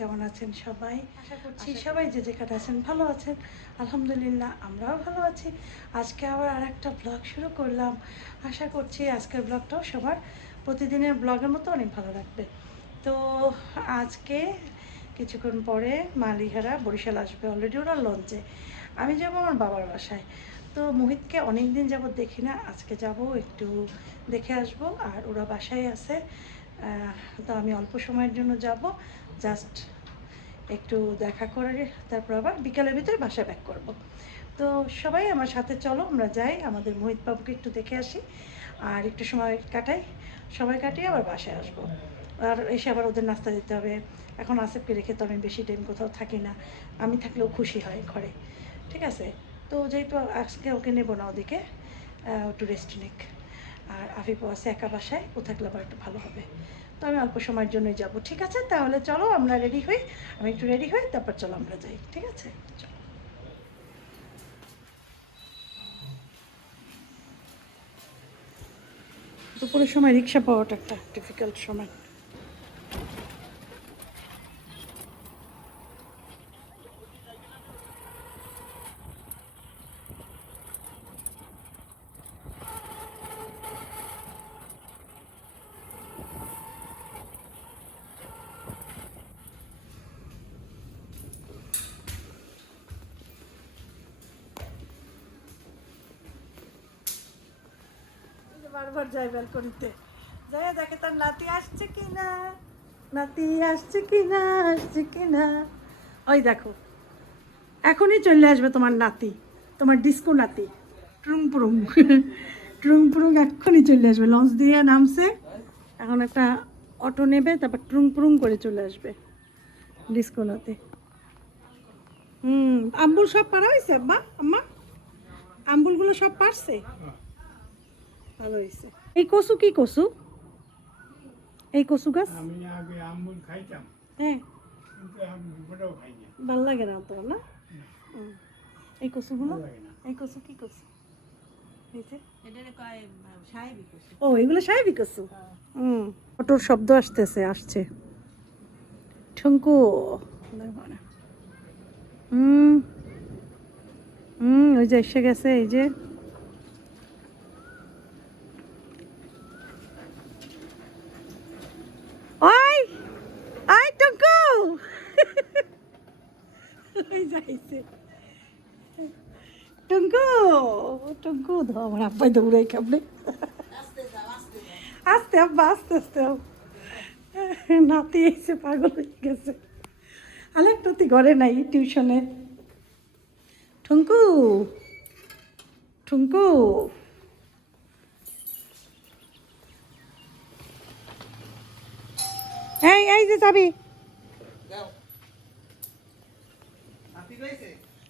কেমন আছেন সবাই? আশা করছি সবাই যে যেখানে আছেন ভালো আছেন। আলহামদুলিল্লাহ আমরাও ভালো আছি। আজকে আবার আরেকটা ব্লগ শুরু করলাম। আশা করছি আজকের ব্লগটাও সবার প্রতিদিনের ব্লগের মতো অনেক ভালো লাগবে। তো আজকে কিছুক্ষণ পরে মালিহারা বরিশাল আসবে, অলরেডি ওরা লঞ্চে। আমি যাব আমার বাবার বাসায়। তো মোহিতকে অনেক দিন যাবত দেখি না, আজকে যাব একটু দেখে আসব। আর ওরা বাসায় আছে, তো আমি অল্প সময়ের জন্য যাব, জাস্ট একটু দেখা করে তারপর আবার বিকালের ভিতরে বাসায় ব্যাক করব। তো সবাই আমার সাথে চলো, আমরা যাই, আমাদের মোহিত বাবুকে একটু দেখে আসি আর একটু সময় কাটাই, সময় কাটিয়ে আবার বাসায় আসবো। আর এসে আবার ওদের নাস্তা দিতে হবে। এখন আসিফকে রেখে তো আমি বেশি টাইম কোথাও থাকি না, আমি থাকলেও খুশি হয় ঘরে, ঠিক আছে। তো যেহেতু আজকে ওকে নেবো না ওদিকে, একটু রেস্ট নিক। আর আফিফও আছে একা বাসায়, ও থাকলে আবার একটু ভালো হবে। তো আমি অল্প সময়ের জন্যই যাব, ঠিক আছে। তাহলে চলো আমরা রেডি হই, আমি একটু রেডি হই, তারপর চলো আমরা যাই, ঠিক আছে। চলো। দুপুরের সময় রিক্সা পাওয়াটা একটা ডিফিকাল্ট সময়। বারবার যাই ব্যালকনিতে, যাই দেখে তার নাতি আসছে কি না, নাতি আসছে কি না, আসছে কি না। ওই দেখো, এখনই চলে আসবে তোমার নাতি, তোমার ডিস্কো নাতি। ট্রুং পুরুং ট্রুং পুরুং এক্ষুনি চলে আসবে, লঞ্চ দিয়ে নামছে, এখন একটা অটো নেবে, তারপর ট্রুং পুরুং করে চলে আসবে ডিস্কো নাতি। আম্বুল সব পারা হয়েছে আব্বা আম্মা? আম্বুলগুলো সব পারছে? ভালো হয়েছে। এই কচু কি কচু? এই কচু গাছ আমি আগে আম্বুল খাইতাম, হ্যাঁ, কিন্তু এখন দুপুরেও খাই না। ভাল লাগে না তো না। এই কচুগুলো, ভালো লাগে না। এই কচু কি কচু? এই যে সাহেবি কচু। ও, এগুলো সাহেবি কচু। অটোর শব্দ আসতেছে, আসছে। ঠুঙ্কু, ওই যে এসে গেছে, এই যে। ওই ওই টুঙ্কু ওই যাইছে টুঙ্কু, টুঙ্কু ধো, আমার আব্বাই দৌড়াই কামড়ে। আস্তে আব্বা, আস্তে আস্তে। নাতি এসে পাগল হয়ে গেছে। আলেক নাতি ঘরে নাই, টিউশনে। ঠুঙ্কু, ঠুঙ্কু, এই এই যে চাবি।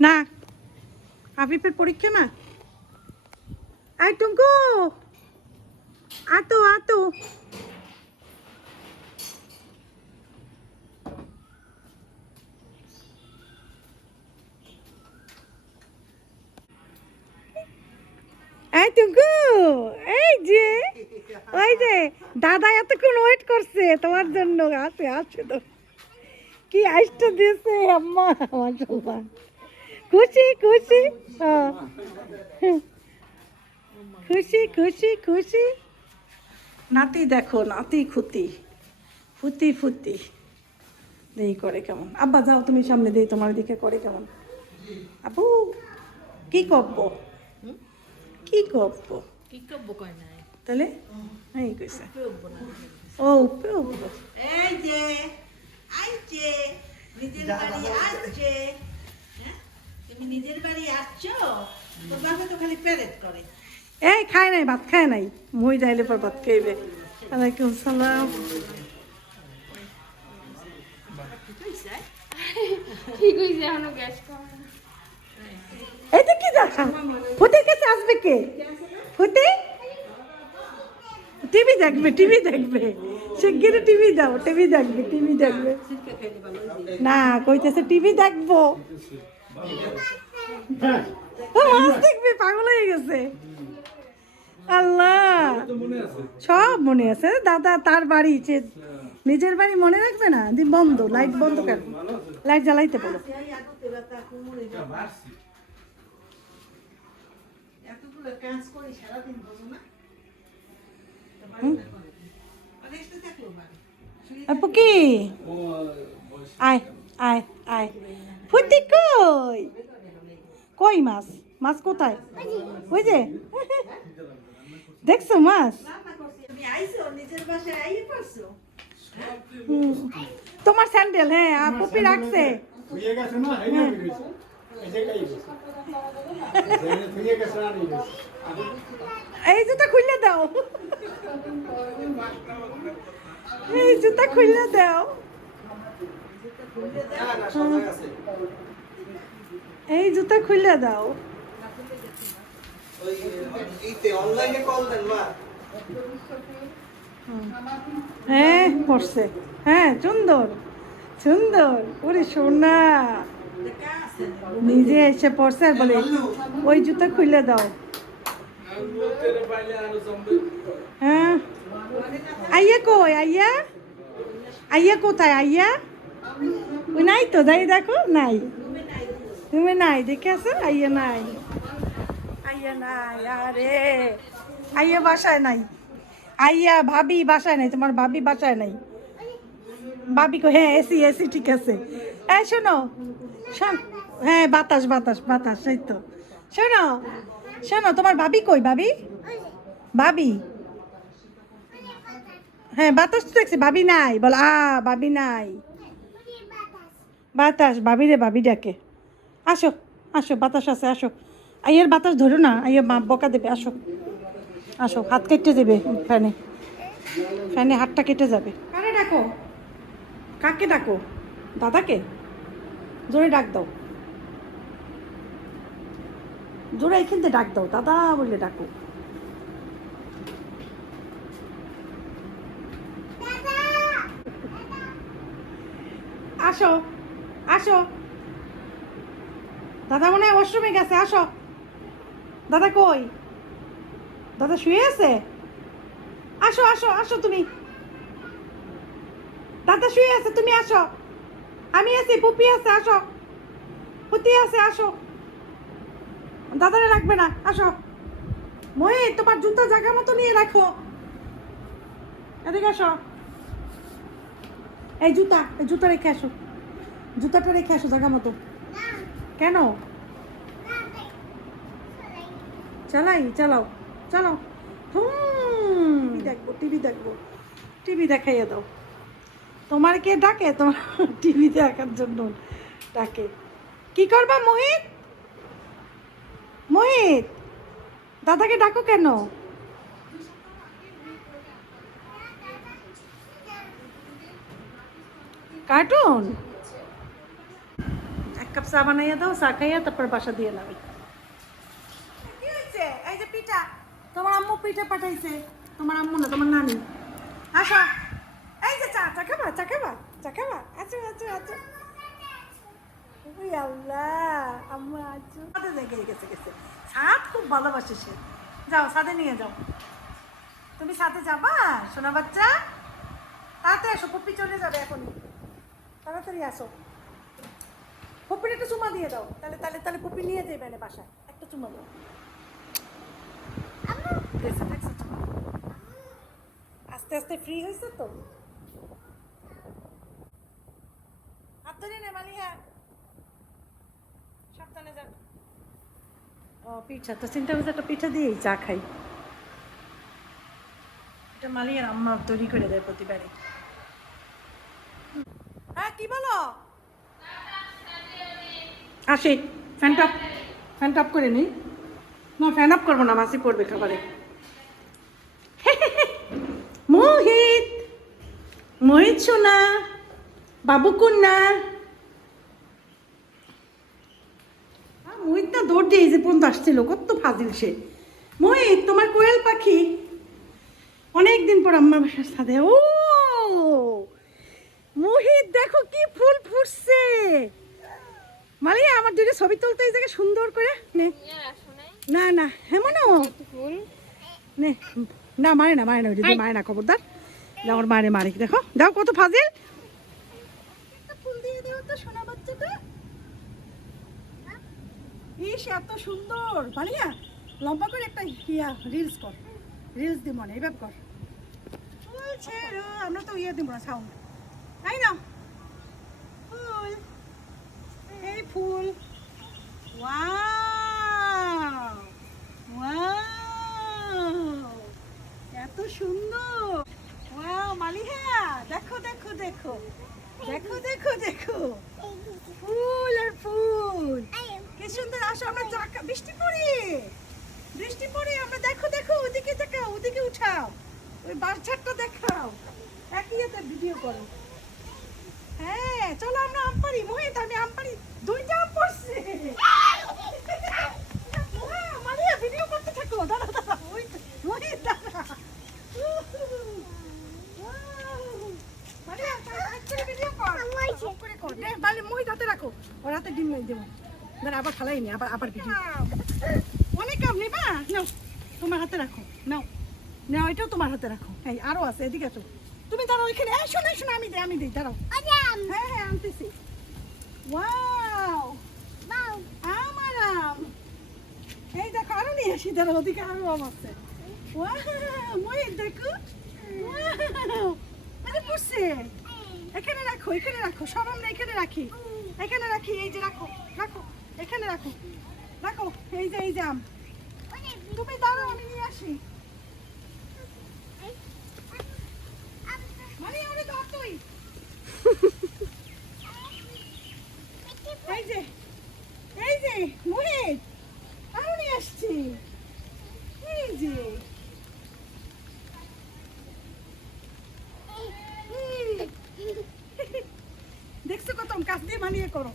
না, আফিফের পরীক্ষা না। এই টুঙ্কু, আতো আতো। এই টুঙ্কু, এই যে, ওই যে দাদা এতক্ষণ ওয়েট করছে তোমার জন্য, আসে আসে তো। কি আইসটা দিয়েছে আম্মা, মাশাআল্লাহ। খুশি খুশি, খুশি খুশি খুশি। নাতি দেখো, নাতি খুতি, ফুতি ফুতি দেই করে কেমন। আব্বা যাও তুমি সামনে, দেই তোমার দিকে করে কেমন। আপু কি করব, কি করব, কি করব কয় নাই। তাহলে এই কইছে ও উপে উঠবো। এই যে আইছে, নিজের বাড়ি আসছে। হ্যাঁ, তুমি নিজের বাড়ি আসছো, তোর বাবা তো খালি প্যারেড করে। এই খায় নাই, ভাত খায় নাই, মই যাইলে পর ভাত খাইবে। ওয়ালাইকুম সালাম। ঠিক হয়েছে, এখনো গ্যাস কম। এই তো কি দেখা, ফুটের কাছে আসবে কে? ফুটে টিভি দেখবে, টিভি দেখবে, শিগগিরই টিভি দাও, টিভি দেখবে, টিভি দেখবে। না, কইতেছে টিভি দেখবো। ও মাছ দেখবে, পাগল হয়ে গেছে। আল্লাহ, সব মনে আছে। দাদা তার বাড়ি নিজের বাড়ি মনে রাখবে না? দি বন্ধ, লাইট বন্ধ কেন? লাইট জ্বালাইতে বলো। এই আদতে ব্যথা কোমরে ব্যথা। এতগুলো কাজ করি সারাদিন বোঝো না? তো বাড়ি না করে। আর এসে থাকলো বাড়ি। আপু কি আয় আয় আয় ফুটি কই কই মাছ? মাছ কোথায়? ওই যে দেখছো মাছ? রান্না করছি। তুমি আইছো নিজের বাসায় আইয়ে পারছো? তোমার স্যান্ডেল, হ্যাঁ পুপি রাখছে। ধুয়ে গেছে না, এই না বেরিয়েছে। এই জায়গায় গেছে। ধুয়ে গেছে না, এই গেছে। এই জুতা খুলে দাও, এই জুতা খুলে দাও, এই জুতা খুলে দাও। হ্যাঁ পড়ছে, হ্যাঁ সুন্দর সুন্দর, ওরে সোনা দেখা আছে। নিজে এসে পড়ছে আর বলে ওই জুতা খুলে দাও। হ্যাঁ আইয়া কই? আইয়া আইয়া কোথায়? আইয়া ওই নাই তো, যাই দেখো নাই, তুমি নাই দেখে আসো। আইয়া নাই, আইয়া নাই, আরে আইয়া বাসায় নাই, আইয়া ভাবি বাসায় নাই, তোমার ভাবি বাসায় নাই। ভাবি কো? হ্যাঁ এসি এসি ঠিক আছে। এই শোনো শোন, হ্যাঁ বাতাস বাতাস বাতাস, এই তো শোনো শোনো, তোমার ভাবি কই? ভাবি ভাবি হ্যাঁ বাতাস তো দেখছি, ভাবি নাই বল। ভাবি নাই, বাতাস ভাবি রে, ভাবি ডাকে। আসো আসো, বাতাস আছে, আসো। আইয়ের বাতাস ধরো না, আইয়া মা বকা দেবে। আসো আসো, হাত কেটে দেবে ফ্যানে, ফ্যানে হাতটা কেটে যাবে। কারে ডাকো? কাকে ডাকো? দাদাকে? জোরে ডাক দাও, জোরে এখান থেকে ডাক দাও, দাদা বলে ডাকো। আসো আসো, দাদা মনে হয় ওয়াশরুমে গেছে। আসো, দাদা কই? দাদা শুয়ে আছে? আসো আসো আসো, তুমি দাদা শুয়ে আছে, তুমি আসো। আমি আছি, পুপি আছে, আসো। পুতি আছে, আসো। দাদারে রাখবে না, আসো। মহি তোমার জুতা জায়গা মতো নিয়ে রাখো, এদিকে আসো। এই জুতা রেখে আসো, জুতাটা রেখে আসো জায়গা মতো। কেন? চালাই, চালাও চালাও। দেখবো টিভি, দেখবো টিভি, দেখাইয়া দাও। তোমার কে ডাকে? তোমার টিভি দেখার জন্য ডাকে। কি করবা মোহিত? মোহিত দাদাকে ডাকো কেন? কার্টুন? এক কাপ চা বানাইয়া দাও, চা খাইয়া তারপর বাসা দিয়ে নামি। কি হয়েছে? এই যে পিঠা, তোমার আম্মু পিঠা পাঠাইছে। তোমার আম্মু না, তোমার নানি। আসো, এই যে চা, চা খাবা, চা খাবা, চা খাবা। আচ্ছা আচ্ছা আচ্ছা, ওই আল্লাহ, আম্মু আছো। ছাদে লেগে গেছে গেছে, ছাদ খুব ভালোবাসে সে। যাও ছাদে নিয়ে যাও। তুমি ছাদে যাবা সোনা বাচ্চা? তাড়াতাড়ি আসো, পপ্পি চলে যাবে এখনই, তাড়াতাড়ি আসো। পপ্পির একটা চুমা দিয়ে দাও, তাহলে তাহলে তাহলে পপ্পি নিয়ে যাবে না বাসায়। একটা চুমা দাও। দেখছো দেখছো, চুমা আস্তে আস্তে ফ্রি হয়েছে তো। হাত ধরে নে মালিয়া, সাবধানে যান। ও পিঠা তো, চিন্তা করছে একটা পিঠা দিয়েই চা খাই। এটা মালিয়ার আম্মা তৈরি করে দেয় প্রতিবারই। হ্যাঁ কি বলো? আসি, ফ্যান টপ করে নিই। না ফ্যান অফ করবো না, মাসি পড়বে খাবারে। মোহিত, মোহিত সোনা, বাবু কন্যা। মোহিত না দৌড় দিয়ে যে পর্যন্ত আসছিল, কত ফাজিল সে। মোহিত তোমার কোয়েল পাখি অনেকদিন পর আম্মার বাসার ছাদে। ও মোহিত দেখো কি ফুল ফুটছে। মালিয়া আমার দুটো ছবি তুলতে এই জায়গায় সুন্দর করে নে। না না হেমনো নে, না মারে না, মারে না, ওই দিদি মারে না, খবরদার। যাও ওর মারে মারে দেখো, যাও কত ফাজিল। একটা ফুল দিয়ে দিও তো সোনা বাচ্চাটা। ইস এত সুন্দর। পারিয়া লম্বা করে একটা রিলস কর, রিলস দিব না, এইভাবে কর। বলছে আমরা তো ইয়ে দিব না সাউন্ড, তাই না? ফুল, এই ফুল, ওয়াও ওয়াও, এত সুন্দর। ওয়াও মালিহা, দেখো দেখো দেখো দেখো দেখো দেখো, ফুল আর ফুল, কি সুন্দর। আসো আমরা বৃষ্টি পড়ে, বৃষ্টি পড়ে আমরা, দেখো দেখো ওদিকে তাকাও, ওদিকে উঠাও, ওই বাচ্চাটা দেখাও, একই হাতে ভিডিও করো। হ্যাঁ চলো আমরা আম পারি। মোহিত আমি আম পারি, দুইটা আম পড়ছে। মারিয়া ভিডিও করতে থাকো, দাঁড়া দাঁড়া, মোহিত দাঁড়া। মারিয়া ভিডিও কর, করে কর। মোহিত হাতে রাখো, ওর হাতে ডিম দেবো, দাঁড়া আবার খালাইনি, আবার আবার ভিডিও। অনেক কাম নেবা, নাও তোমার হাতে রাখো, নাও নাও, এটাও তোমার হাতে রাখো। এই আরো আছে, এদিকে আসো তুমি, দাঁড়াও ওইখানে। শোনো শোনো, আমি দিই দাঁড়াও। হ্যাঁ হ্যাঁ আনতেছি। ওয়াও আমার আম, এই দেখো আরো নিয়ে আসি, দাঁড়াও ওদিকে আরো আম আছে। ওয়াও মহিত দেখো, ওয়াও আরে পড়ছে। এখানে রাখো, এখানে রাখো, সব আমরা এখানে রাখি, এখানে রাখি, এই যে রাখো রাখো, এখানে রাখো রাখো, এই যে এই যে আম। তুমি দাঁড়াও আমি নিয়ে আসি। মানে ওরে দাও তুই, এই যে এই যে মোহিত আরো নিয়ে আসছি, এই যে দেখছো কত কাজ দিয়ে বানিয়ে করো।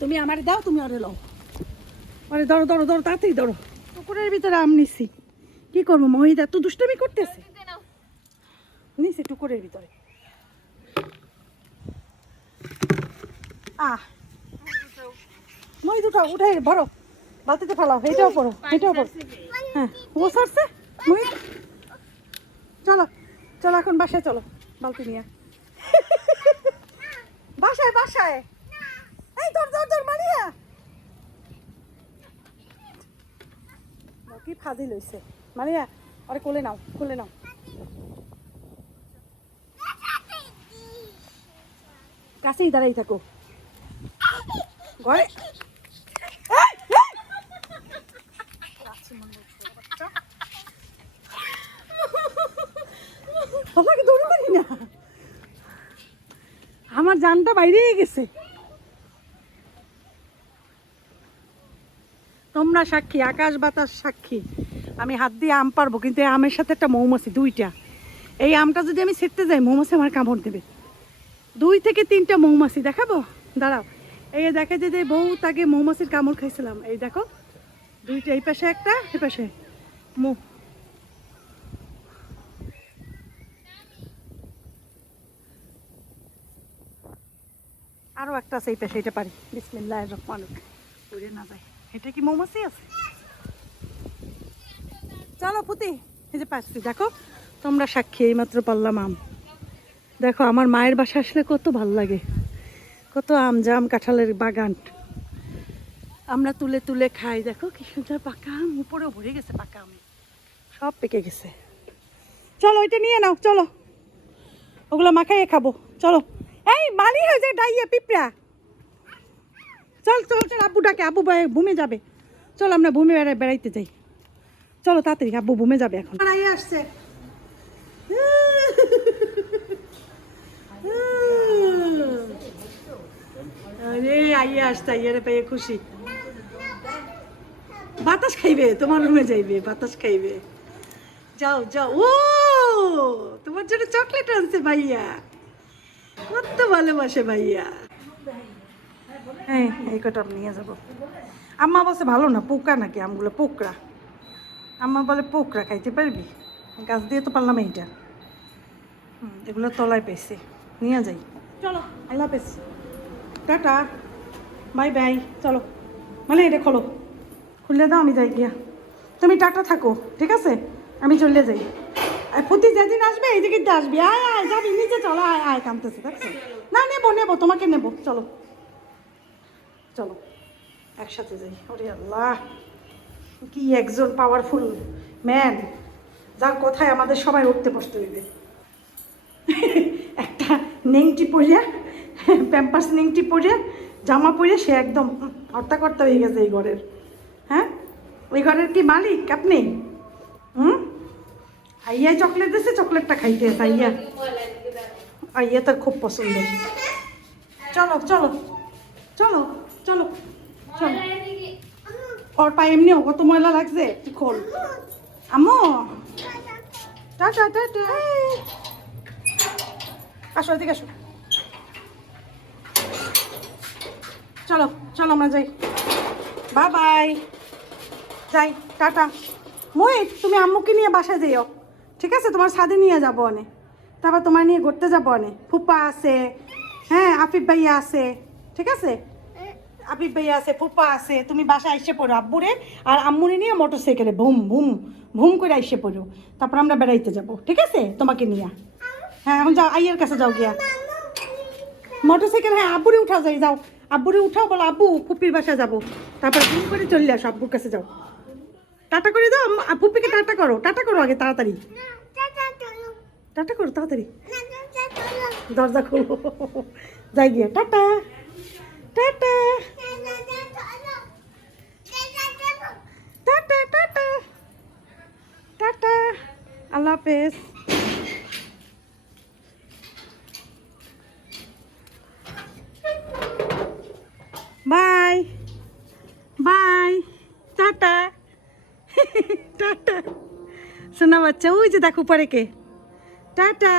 তুমি আমারে দাও, তুমি ওরে লও, আরে ধরো ধরো ধরো, তাড়াতাড়ি ধরো। পুকুরের ভিতরে আম নিছি, কি করবো? মোহিত এত দুষ্টমি করতেছে, নিছি টুকুরের ভিতরে। মোহিত উঠাও, উঠাই ভরো, বালতিতে ফেলাও, এটাও পড়ো, এটাও পড়ো। হ্যাঁ ও সরছে মোহিত, চলো চলো এখন বাসায় চলো, বালতি নিয়ে। বাসায় বাসায়, এই ধর ধর ধর মারিয়া, কি ফাজি লইছে। মারিয়া আরে কোলে নাও, কোলে নাও। কাছেই দাঁড়াই থাকো ঘরে। তোমাকে দৌড়ে পারি না, আমার জানটা বাইরে গেছে। তোমরা সাক্ষী, আকাশ বাতাস সাক্ষী, আমি হাত দিয়ে আম পারবো, কিন্তু এই আমের সাথে একটা মৌমাছি, দুইটা। এই আমটা যদি আমি ছেড়তে যাই মৌমাছি আমার কামড় দেবে, 2 থেকে 3টা মৌমাছি দেখাবো, দাঁড়াও। এই দেখে যে বউ তাকে মৌমাছির কামড় খাইছিলাম, এই দেখো 2টা, এই পাশে একটা, এই পাশে মৌ। আরো একটা আছে এই পাশে, এটা পারি। বিসমিল্লাহির রহমানির রহিম, উড়ে না যায়। এটা কি মৌমাছি আছে? চলো পুতি, এই যে পাচ্ছি, দেখো তোমরা সাক্ষী, এইমাত্র পারলাম আম। দেখো আমার মায়ের বাসা আসলে কত ভালো লাগে, কত আম জাম কাঁঠালের বাগান আমরা তুলে তুলে খাই। দেখো কি সুন্দর পাকা আম, উপরেও ভরে গেছে পাকা আম, সব পেকে গেছে। চলো এটা নিয়ে নাও, চলো ওগুলো মাখাইয়ে খাবো। চলো এই মালি হয়ে যায় ডাইয়া পিঁপড়া, চল চল চল, আব্বু ডাকে, আব্বু ঘুমে যাবে। চল আমরা ঘুমে বেড়াইতে যাই, চলো তাড়াতাড়ি, আব্বু ঘুমে যাবে এখন। আইয়া আসছে, আরে আইয়া আসতে, আইয়ারে পেয়ে খুশি। বাতাস খাইবে, তোমার রুমে যাইবে, বাতাস খাইবে। যাও যাও। ও তোমার জন্য চকলেট আনছে ভাইয়া, কত ভালোবাসে ভাইয়া। হ্যাঁ এই কটা নিয়ে যাবো। আম্মা বলছে ভালো না, পোকা নাকি আমগুলো, পোকরা। আম্মা বলে পোকরা খাইতে পারবি, গাছ দিয়ে তো পারলাম এইটা। এগুলো তলায় পেয়েছি, নিয়ে যাই। চলো আল্লাহ হাফেজ, টাটা বাই বাই। চলো মানে এটা খোলো, খুললে দাও, আমি যাই গিয়া। তুমি টাটা থাকো, ঠিক আছে? আমি চলে যাই। আর প্রতি যেদিন আসবে এই দিকে আসবি। আয় আয় যাবি নিচে, চলো আয় আয়, কামতেছে দেখছো? না নেবো নেবো, তোমাকে নেবো, চলো চলো একসাথে যাই। ওরে আল্লাহ, কি একজন পাওয়ারফুল ম্যান, যার কথায় আমাদের সবাই উঠতে বসতে দিবে। একটা নেংটি পরিয়া, প্যাম্পার্স নেংটি পরিয়া, জামা পরিয়া সে একদম হর্তাকর্তা হয়ে গেছে এই ঘরের। হ্যাঁ, ওই ঘরের কি মালিক আপনি? আইয়া চকলেট দিয়েছে, চকলেটটা খাইতে আছে আইয়া। আইয়া তো খুব পছন্দ। চলো চলো চলো চলো চলো। ওর পা এমনিও কত ময়লা লাগছে, তুই খোল। আম্মু টাটা টাটা, আসো এদিকে আসো। চলো চলো আমরা যাই, বাই বাই, যাই, টাটা। মোহিত তুমি আম্মুকে নিয়ে বাসায় যাইও, ঠিক আছে? তোমার ছাদে নিয়ে যাবো অনেক, তারপর তোমার নিয়ে ঘুরতে যাবো অনেক। ফুপা আছে, হ্যাঁ আফিফ ভাইয়া আছে, ঠিক আছে? আফিফ ভাইয়া আছে, ফুপা আছে। তুমি বাসায় এসে পড়ো আব্বুরে আর আম্মুরে নিয়ে মোটর সাইকেলে ভুম ভুম ভুম করে এসে পড়ো, তারপর আমরা বেড়াইতে যাবো, ঠিক আছে? তোমাকে নিয়ে। হ্যাঁ এখন যাও, আইয়ের কাছে যাও গিয়া মোটর সাইকেল। হ্যাঁ আব্বুরে উঠাও, যাই যাও, আব্বুরে উঠাও, বলো আব্বু ফুপির বাসায় যাবো, তারপর ভুম করে চলে আসো আব্বুর কাছে। যাও, টাটা করে দাও ফুপিকে, টাটা করো, টাটা করো আগে তাড়াতাড়ি, টাটা করো তাড়াতাড়ি, দরজা খোলো। যাই গিয়ে, tata tata tata tata tata, আল্লাহ হাফেজ। Bye bye, tata tata. শোনা বাচ্চা, ওই যে দেখো পরে কে, টাটা।